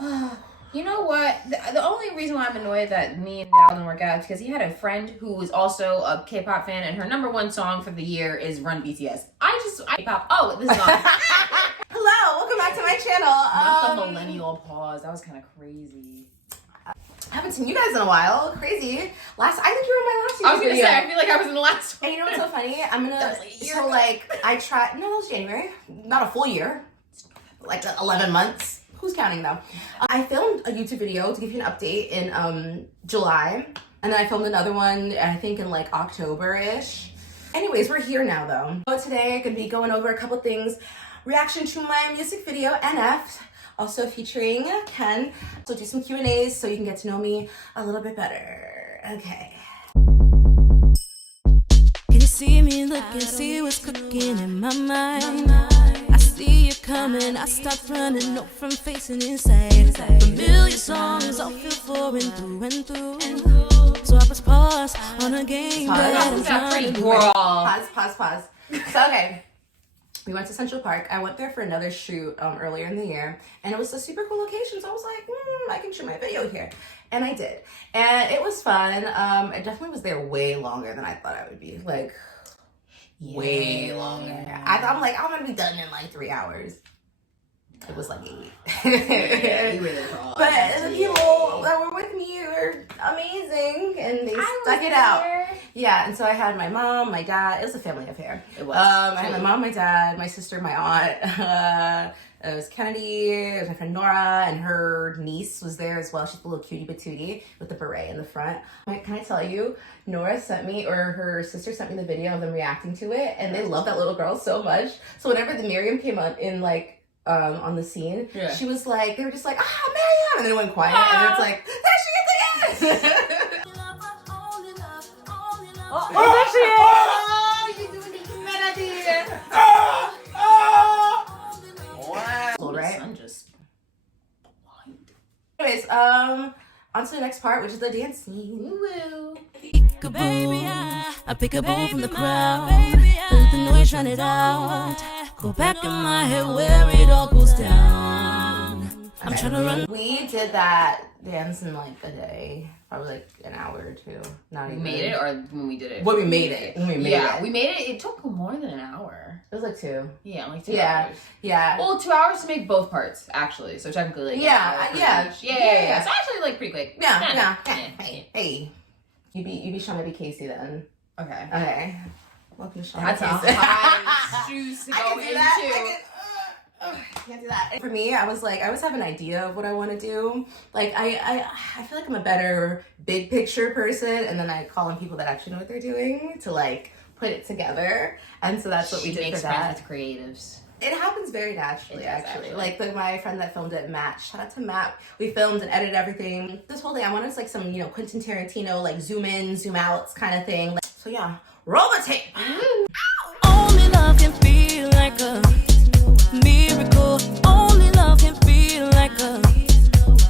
You know what? The only reason why I'm annoyed that me and Dal didn't work out is because he had a friend who was also a K-pop fan, and her #1 song for the year is Run BTS. K-pop. Oh, this song. Hello, welcome back to my channel. Not the millennial pause. That was kind of crazy. I haven't seen you guys in a while. Crazy. I think you were in my last I was video. gonna say, I feel like I was in the last one. And you know what's so funny? I'm gonna, That was like a year so ago. like, I tried, no, that was January. Not a full year. Like 11 months. Who's counting though? I filmed a YouTube video to give you an update in July. And then I filmed another one, I think in like October-ish. Anyways, we're here now though. So today I'm gonna be going over a couple things. Reaction to my music video, NF. Also featuring Ken. So do some Q&As so you can get to know me a little bit better. Okay. Can you see me looking, see what's cooking in my mind? I see you coming, I stop running, no from facing inside. Familiar songs, I'll feel for and through. So I press pause on a game that I'm trying to Girl. Pause. So okay. We went to Central Park. I went there for another shoot earlier in the year, and it was a super cool location. So I was like, I can shoot my video here, and I did, and it was fun. I definitely was there way longer than I thought I would be, like way longer. I'm like, I'm gonna be done in like 3 hours. It was like 8. You were there for all. But the people that were with me were amazing, and they stuck it out. Yeah, and so I had my mom, my dad. It was a family affair. It was. I had my mom, my dad, my sister, my aunt. It was Kennedy. It was my friend Nora, and her niece was there as well. She's a little cutie patootie with the beret in the front. Can I tell you, Nora sent me, or her sister sent me the video of them reacting to it, and they love that little girl so much. So whenever the Miriam came up in like on the scene, she was like, they were just like, Miriam, and then it went quiet, and it's like, there she is again. there she is! You doing this melody. Wow. Cool, right? The sun just blind. Anyways, on to the next part, which is the dance scene. Woo. Baby, I pick a ball from the crowd. Let the noise drown it out. Go back in my head where it all goes down. I'm trying to run. We did that dance in like a day, probably like an hour or two. Not We even. made it, or when we did it? When we made it. We made it. It took more than an hour. It was like 2. Yeah, like 2 hours. Yeah. Well, 2 hours to make both parts, actually. So technically, like, Yeah. So actually, like, pretty quick. Yeah. Hey. You be trying to be Casey then. Okay. Welcome to Sean. That's a Casey. high shoes to go into. Can't do that. For me, I was like, I always have an idea of what I want to do. Like, I feel like I'm a better big picture person, and then I call on people that actually know what they're doing to like put it together. And so that's what we did for that. With creatives. It happens very naturally, It does, actually. actually. Like my friend that filmed it, Matt. Shout out to Matt. We filmed and edited everything. This whole thing, I wanted like some, Quentin Tarantino, like zoom in, zoom outs kind of thing. So yeah, roll the tape. Only love can feel like a miracle. Only love can feel like a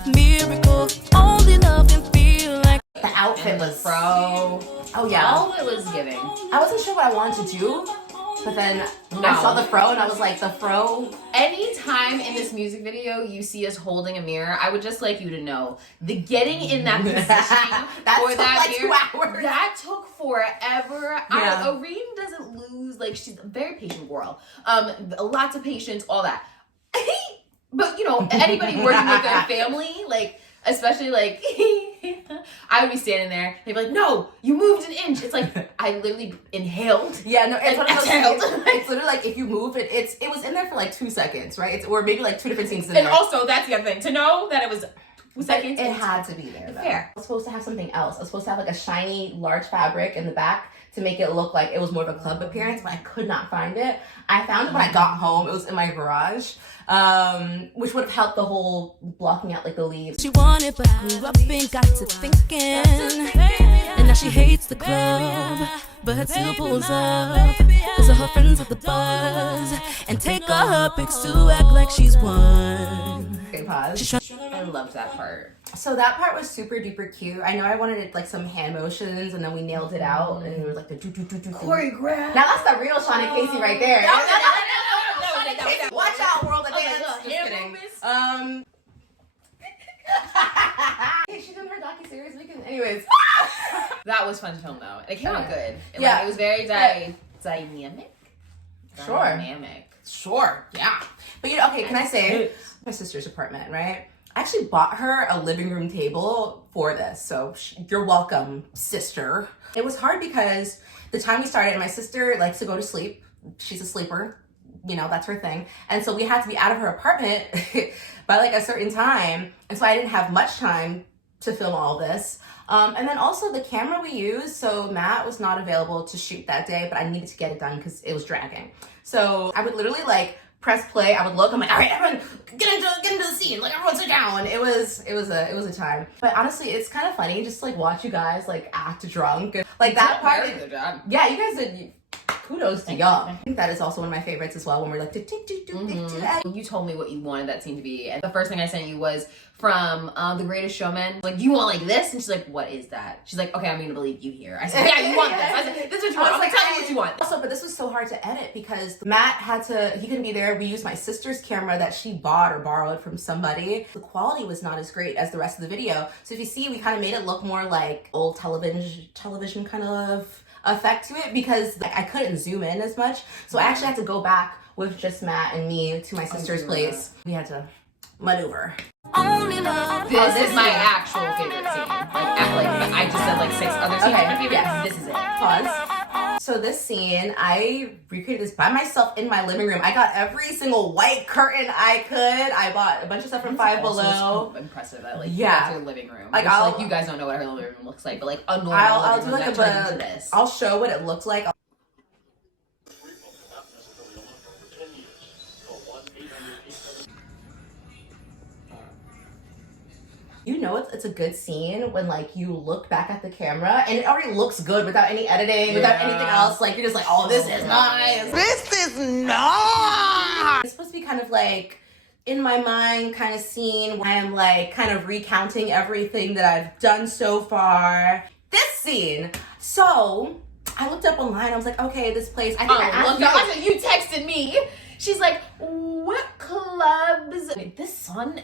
miracle. Only love can feel like The outfit was fro. Oh yeah. All it was giving. I wasn't sure what I wanted to do, but then I saw the fro and I was like, the fro. Anytime in this music video you see us holding a mirror, I would just like you to know the getting in that position for that like mirror, 2 hours. that took forever. Yeah. Erene doesn't lose, like, she's a very patient girl. Lots of patience, all that. But anybody working with their family, like, especially like I would be standing there, they'd be like, no, you moved an inch. It's like I literally inhaled. Yeah, no, it's And one of those exhaled. things. It's literally like if you move it, it was in there for like 2 seconds, right? Or maybe like 2 different scenes in And there. also, that's the other thing, to know that it was 2 seconds. It had to be there though. Fair. I was supposed to have something else. I was supposed to have like a shiny, large fabric in the back to make it look like it was more of a club appearance, but I could not find it. I found it when I got home. It was in my garage, which would have helped the whole blocking out like the leaves. she wanted, but grew up and got to thinking. And now she hates the club, but still pulls up. Cause of her friends with the buzz. And take all her pics to act like she's won. Okay, pause. She's trying. I loved that part. So that part was super duper cute. I know I wanted it like some hand motions, and then we nailed it out, and it was like the do do do do. Choreograph. Now that's the real Shauna Casey right there. That was it. Watch out, world of I was dance. like, Just hand kidding. movements. serious making. Anyways. That was fun to film though. It came out good. Yeah. It was very dynamic. Sure. Dynamic. Sure. Yeah. But okay, can I say my sister's apartment, right? I actually bought her a living room table for this. So you're welcome, sister. It was hard because the time we started, my sister likes to go to sleep. She's a sleeper. You know, that's her thing. And so we had to be out of her apartment by like a certain time. And so I didn't have much time to film all this. And then also the camera we used, so Matt was not available to shoot that day, but I needed to get it done because it was dragging. So I would literally like press play, I would look, I'm like, all right, everyone get into the scene, like everyone sit down. It was a time. But honestly, it's kind of funny just to like watch you guys like act drunk. Like that part. Very good job. Yeah, you guys did. Kudos to y'all. I think that is also one of my favorites as well when we're like, You told me what you wanted that scene to be, and the first thing I sent you was from The Greatest Showman. Like, you want like this? And she's like, what is that? She's like, okay, I'm gonna believe you here. I said, yeah, you want this. I said, this is what you want. I'm like, tell me what you want. Also, but this was so hard to edit because Matt he couldn't be there. We used my sister's camera that she bought or borrowed from somebody. The quality was not as great as the rest of the video. So if you see, we kind of made it look more like old television kind of effect to it because like, I couldn't zoom in as much. So I actually had to go back with just Matt and me to my sister's place. We had to maneuver. This is my actual favorite scene. Like I just said like 6 other scenes. Okay, My favorite. yes. This is it. Pause. So this scene, I recreated this by myself in my living room. I got every single white curtain I could. I bought a bunch of stuff from Five Below. So impressive that like yeah. you got your living room. Like, you guys don't know what our living room looks like, but like a normal I'll living do room like that turned into this. I'll show what it looked like. You know it's a good scene when like you look back at the camera and it already looks good without any editing, without anything else. Like you're just like, oh, this is nice. This is nice. It's supposed to be kind of like in my mind kind of scene where I'm like kind of recounting everything that I've done so far. This scene. So I looked up online. I was like, okay, this place. I think I asked you texted me. She's like, what clubs? This sun.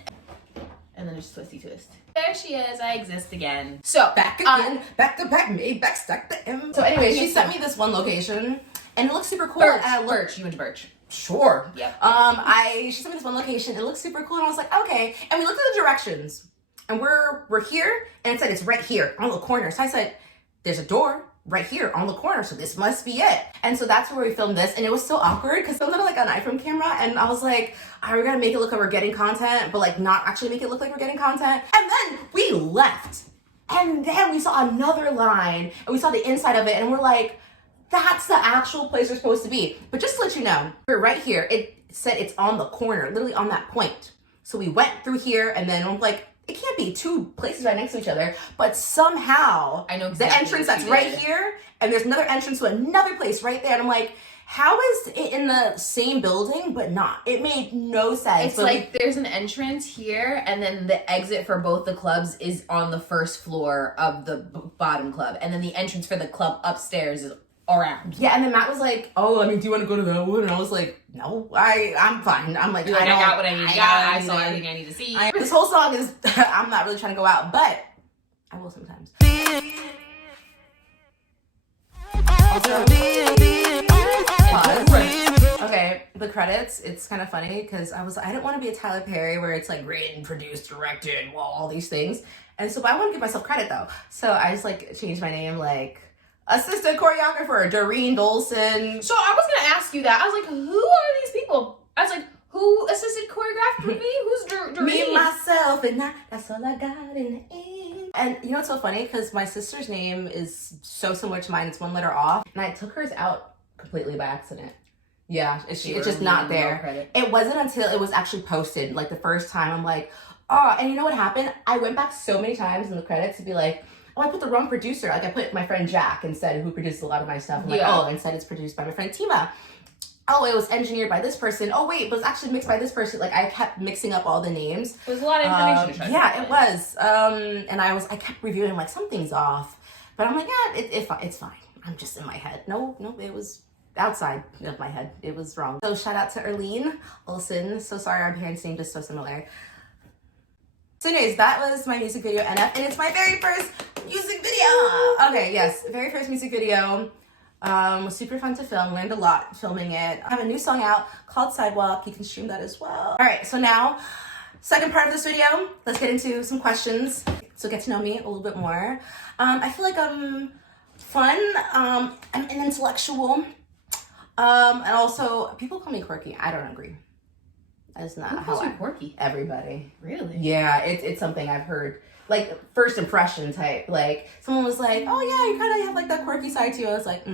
And then there's twisty twist. There she is. I exist again. So back again, back to back, made back stuck to M. So anyway, she sent me this one location, and it looks super cool. Birch. You went to Birch. Sure. Yep. She sent me this one location. It looks super cool, and I was like, okay. And we looked at the directions, and we're here, and it said it's right here on the corner. So I said, there's a door right here on the corner, so this must be it. And so that's where we filmed this, and it was so awkward because filmed it like an iPhone camera, and I was like, all right, we're gonna make it look like we're getting content, but like not actually make it look like we're getting content. And then we left, and then we saw another line, and we saw the inside of it, and we're like, that's the actual place we're supposed to be. But just to let you know, we're right here. It said it's on the corner, literally on that point. So we went through here, and then I'm like, it can't be 2 places right next to each other, but somehow I know exactly the entrance that's right here, and there's another entrance to another place right there, and I'm like, how is it in the same building but not? It made no sense. It's like there's an entrance here, and then the exit for both the clubs is on the first floor of the bottom club, and then the entrance for the club upstairs is around. Yeah, and then Matt was like, oh, I mean, do you want to go to that one? And I was like, no, I'm fine. I'm like, I got what I need. I saw everything I need to see. This whole song is, I'm not really trying to go out, but I will sometimes. Okay, the credits, it's kind of funny because I didn't want to be a Tyler Perry where it's like written, produced, directed, well, all these things. And so, but I want to give myself credit though. So I just like changed my name, like assistant choreographer, Doreen Dolson. So I was gonna ask you that. I was like, who are these people? I was like, who assisted choreographed with me? Who's Doreen? Me, myself, and that's all I got in the end. And you know what's so funny? Because my sister's name is so similar to mine. It's 1 letter off. And I took hers out completely by accident. Yeah, it's just not there. It wasn't until it was actually posted, like the first time, I'm like, oh, and you know what happened? I went back so many times in the credits to be like, oh, I put the wrong producer. Like I put my friend Jack instead, who produced a lot of my stuff. I'm like, oh, instead it's produced by my friend Tima. Oh, it was engineered by this person. Oh, wait, but it was actually mixed by this person. Like I kept mixing up all the names. It was a lot of information to try to yeah, it was. And I kept reviewing like something's off. But I'm like, yeah, it's fine. I'm just in my head. No, it was outside of my head. It was wrong. So shout out to Erene Olsen. So sorry our parents' name is so similar. So anyways, that was my music video, NF, and it's my very first music video. Okay, yes, very first music video. Was super fun to film, learned a lot filming it. I have a new song out called Sidewalk. You can stream that as well. All right, so now, second part of this video, let's get into some questions. So get to know me a little bit more. I feel like I'm fun, I'm an intellectual, and also people call me quirky. I don't agree. That's not how you quirky. Everybody. Really? Yeah, it's something I've heard. Like, first impression type. Like, someone was like, oh yeah, you kind of have like that quirky side to you. I was like,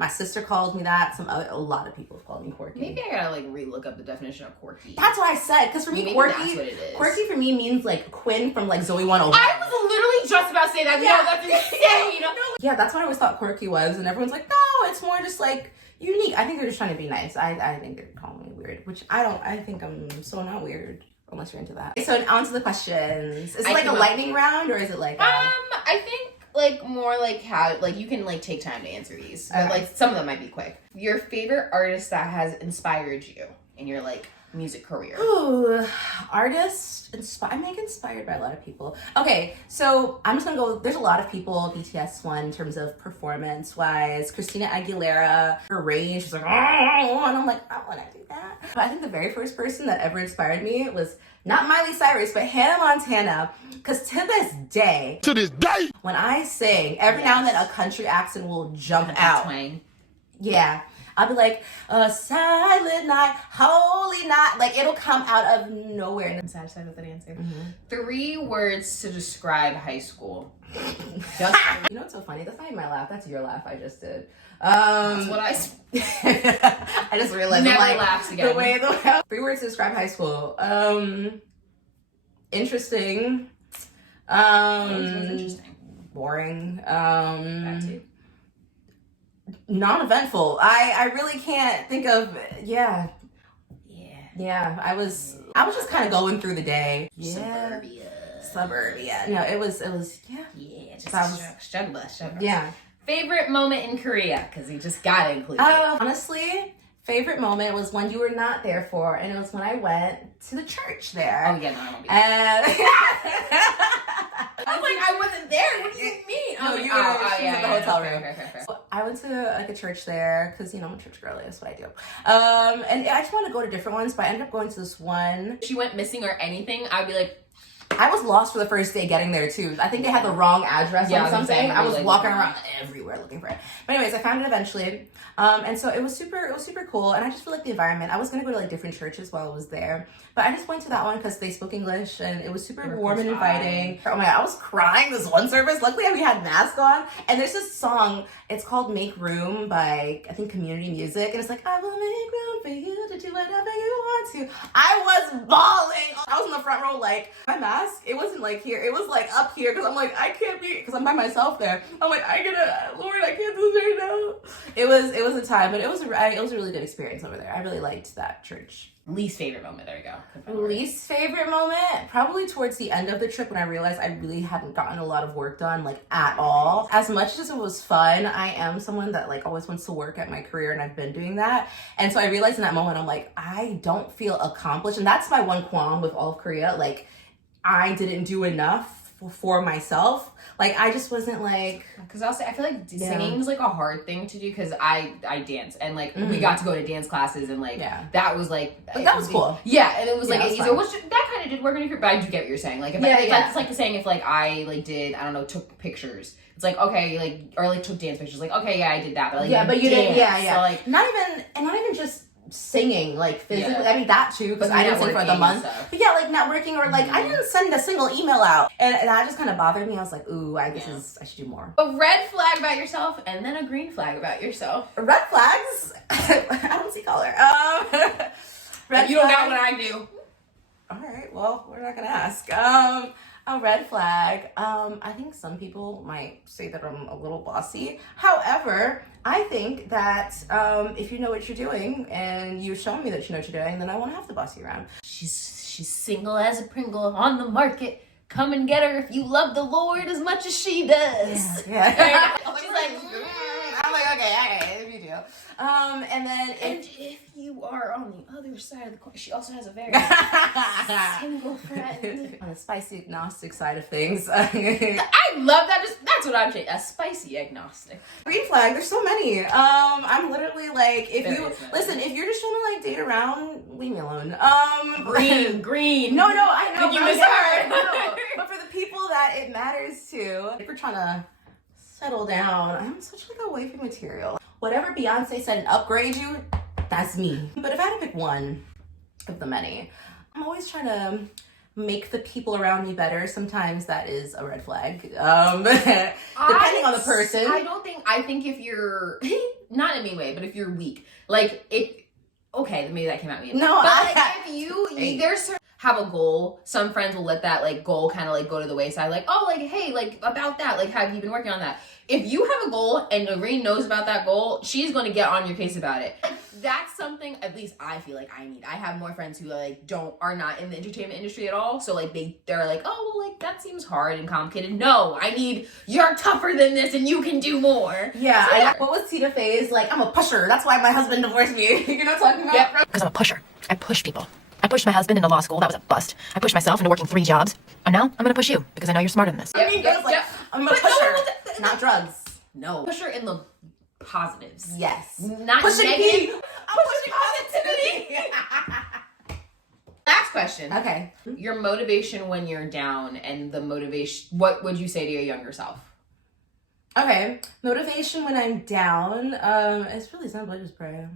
my sister calls me that. A lot of people have called me quirky. Maybe I gotta like re-look up the definition of quirky. That's what I said. Because for me, Maybe quirky, that's what it is. Quirky for me means like Quinn from like Zoe 101. I was literally just about to say that. Yeah. No, that's insane. Yeah, that's what I always thought quirky was. And everyone's like, no, it's more just like unique. I think they're just trying to be nice. I think they're calling me weird, which I don't. I think I'm so not weird. Unless you're into that. So on to the questions. Is it like a lightning round or is it like I think like more like how like you can like take time to answer these. But like some of them might be quick. Your favorite artist that has inspired you in your like music career? Ooh, artist I'm like inspired by a lot of people. Okay, so I'm just gonna go. There's a lot of people. BTS one in terms of performance wise. Christina Aguilera, her range was like, oh, and I'm like, I want to do that. But I think the very first person that ever inspired me was not Miley Cyrus, but Hannah Montana. Because to this day, when I sing, every now and then a country accent will jump out. Twang. Yeah. I'll be like, a silent night, holy night. Like, it'll come out of nowhere. I'm satisfied with that answer. 3 words to describe high school. Just You know what's so funny? That's not even my laugh. That's your laugh I just did. that's what I I just realized. never I'm like, laughs again. The way 3 words to describe high school. Interesting. Interesting. Boring. That too. Non-eventful. I really can't think of. Yeah. I was just kind of going through the day. Suburbia. No, it was. Just struggle bus. Yeah. Favorite moment in Korea, because you just gotta include it. Honestly, favorite moment was when you were not there for, and it was when I went to the church there. Oh yeah, no, I won't be. I was like, I wasn't there. What do you mean? No, was you like, were in the hotel room. Fair. So I went to like a church there because I'm a church girly. That's what I do. And I just want to go to different ones, but I ended up going to this one. If she went missing or anything, I'd be like, I was lost for the first day getting there too. I think they had the wrong address or something. I was like, walking around everywhere looking for it. But anyways, I found it eventually. And so it was super cool. And I just feel like the environment. I was gonna go to like different churches while I was there, but I just went to that one because they spoke English and it was super warm and inviting. Oh my god, I was crying this one service. Luckily we had masks on. And there's this song, it's called Make Room by I think Community Music, and it's like, I will make room for you to do whatever you want to. I was bawling. I was in the front row like, my mask, it wasn't like here, it was like up here because I'm like, I can't be, because I'm by myself there. I'm like, Lord, I can't do this right now. It was a time, but it was a really good experience over there. I really liked that church. least favorite moment. There you go. Least favorite moment? Probably towards the end of the trip when I realized I really hadn't gotten a lot of work done, like, at all. As much as it was fun, I am someone that, like, always wants to work at my career, and I've been doing that. And so I realized in that moment, I'm like, I don't feel accomplished. And that's my one qualm with all of Korea. Like, I didn't do enough for myself. Like, I just wasn't like, because I feel like singing is like a hard thing to do because I dance, and like we got to go to dance classes, and like that was like, but that was cool. Yeah, and it was like easier, which that kind of did work on your career, but I do get what you're saying. Like, if it's like the saying, if like I like did, I don't know, took pictures, it's like, okay, like, or like took dance pictures, like, okay, yeah, I did that, but like, but you didn't, so like, not even just singing, like, physically. I mean, that too, because I didn't sing for the month. But yeah, like, networking, or like, I didn't send a single email out, and that just kind of bothered me. I was like, ooh, I should do more. A red flag about yourself, and then a green flag about yourself. Red flags? I don't see color. You don't know what I do. All right, well, we're not gonna ask. A red flag. I think some people might say that I'm a little bossy. However, I think that if you know what you're doing and you've shown me that you know what you're doing, then I won't have to boss you around. She's single as a Pringle on the market. Come and get her if you love the Lord as much as she does. Yeah. She's like, I'm like, okay, if you do. go. And then if you are on the other side of the coin, she also has a very single friend. On the spicy agnostic side of things. I love that. That's what I'm saying. A spicy agnostic. Green flag, there's so many. I'm literally like, if you're just trying to like date around, leave me alone. Green. No, I know. Did you misheard? No. But for the people that it matters to, if we're trying to settle down, I'm such like a wifey material. Whatever Beyonce said and upgrade you, that's me. But if I had to pick one of the many, I'm always trying to make the people around me better. Sometimes that is a red flag. Depending on the person. I think if you're, not in a mean way, but if you're weak, like okay, maybe that came at me. No, but like if you there's certain, have a goal, some friends will let that like goal kind of like go to the wayside, like, oh, like, hey, like about that, like, have you been working on that? If you have a goal and Erene knows about that goal, she's going to get on your case about it. That's something at least I feel like I need. I have more friends who like are not in the entertainment industry at all, so like they're like, oh, well, like that seems hard and complicated. No, I need, you're tougher than this and you can do more. Yeah, so, what was Tina Fey's like, I'm a pusher, that's why my husband divorced me. You know what I'm talking about? Yep. Because I'm a pusher. I push people. I pushed my husband into law school. That was a bust. I pushed myself into working 3 jobs. And now I'm going to push you because I know you're smarter than this. I'm a pusher, not drugs. No. Pusher in the positives. Yes. Not pushing negative. I'm pushing positivity. Last question. Okay. Your motivation when you're down and the motivation, what would you say to your younger self? Okay. Motivation when I'm down, it's really simple. I just pray.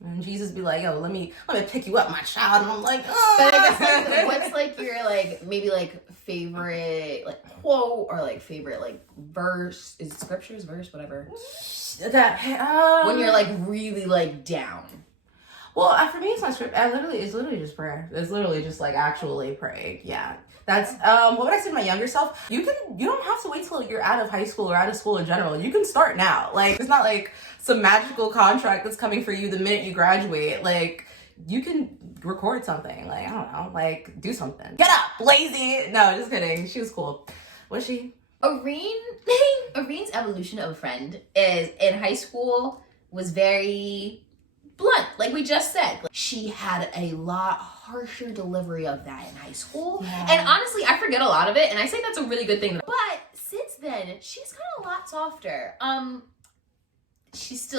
And Jesus be like, yo, let me pick you up, my child. And I'm like, oh. But I guess like, what's like your like maybe like favorite like quote or like favorite like verse? Is it scriptures, verse, whatever? That when you're like really like down. Well, for me, it's not script. It's literally just prayer. It's literally just like actually praying. Yeah. That's what would I say to my younger self? You don't have to wait till you're out of high school or out of school in general. You can start now. Like it's not like some magical contract that's coming for you the minute you graduate. Like you can record something. Like I don't know. Like do something. Get up, lazy. No, just kidding. She was cool. Was she? Erene's evolution of a friend is in high school was very blunt, like we just said. She had a lot harsher delivery of that in high school. Yeah. And honestly, I forget a lot of it, and I say that's a really good thing. But since then, she's gotten a lot softer. She's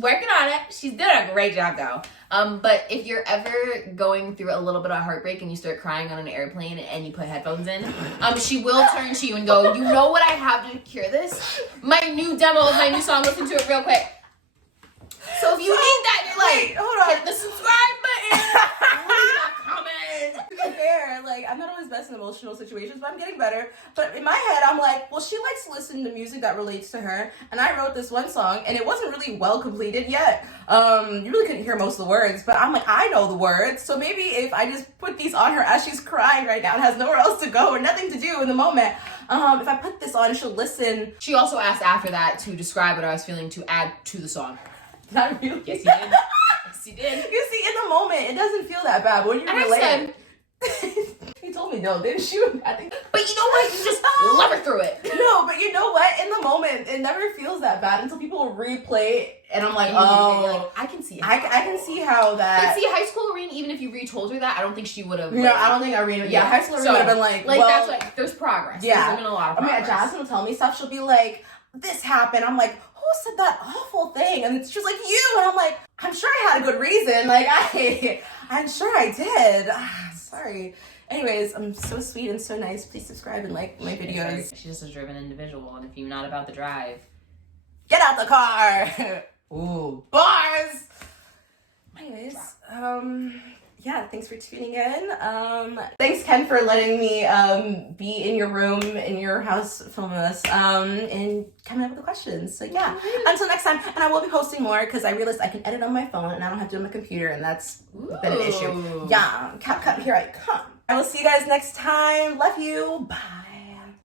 working on it. She's doing a great job though. But if you're ever going through a little bit of heartbreak and you start crying on an airplane and you put headphones in, she will turn to you and go, you know what I have to cure this? My new demo of my new song, listen to it real quick. So if you need that, you're like, hold on, hit the subscribe button, leave a comment. To be fair, like I'm not always best in emotional situations, but I'm getting better. But in my head, I'm like, well, she likes to listen to music that relates to her, and I wrote this one song, and it wasn't really well completed yet. You really couldn't hear most of the words, but I'm like, I know the words, so maybe if I just put these on her as she's crying right now and has nowhere else to go or nothing to do in the moment, if I put this on, she'll listen. She also asked after that to describe what I was feeling to add to the song. Not really. Yes, you did. Yes, you did. You see, in the moment, it doesn't feel that bad. When you relate, you told me no, didn't you? I think. But you know what? You just love her through it. No, but you know what? In the moment, it never feels that bad until people replay it, and I'm like, oh, I can see. I can see how that. But see, high school Erene, even if you retold her that, I don't think she would have. No, I don't think Erene. Yeah, high school Erene would have been like, well, that's like there's progress. Yeah, there's been a lot of progress. I mean, Jasmine will tell me stuff. She'll be like, this happened. I'm like, who said that awful thing? And she's like, you. And I'm like, I'm sure I had a good reason. Like, I'm sure I did. Sorry. Anyways, I'm so sweet and so nice. Please subscribe and like my videos. She's just a driven individual, and if you're not about the drive, get out the car. Ooh, bars. Anyways, yeah, thanks for tuning in. Thanks, Ken, for letting me be in your room, in your house, filming us, and coming up with the questions. So yeah, until next time. And I will be posting more because I realized I can edit on my phone and I don't have to do it on my computer, and that's been an issue. Yeah, cut, here I come. I will see you guys next time. Love you. Bye.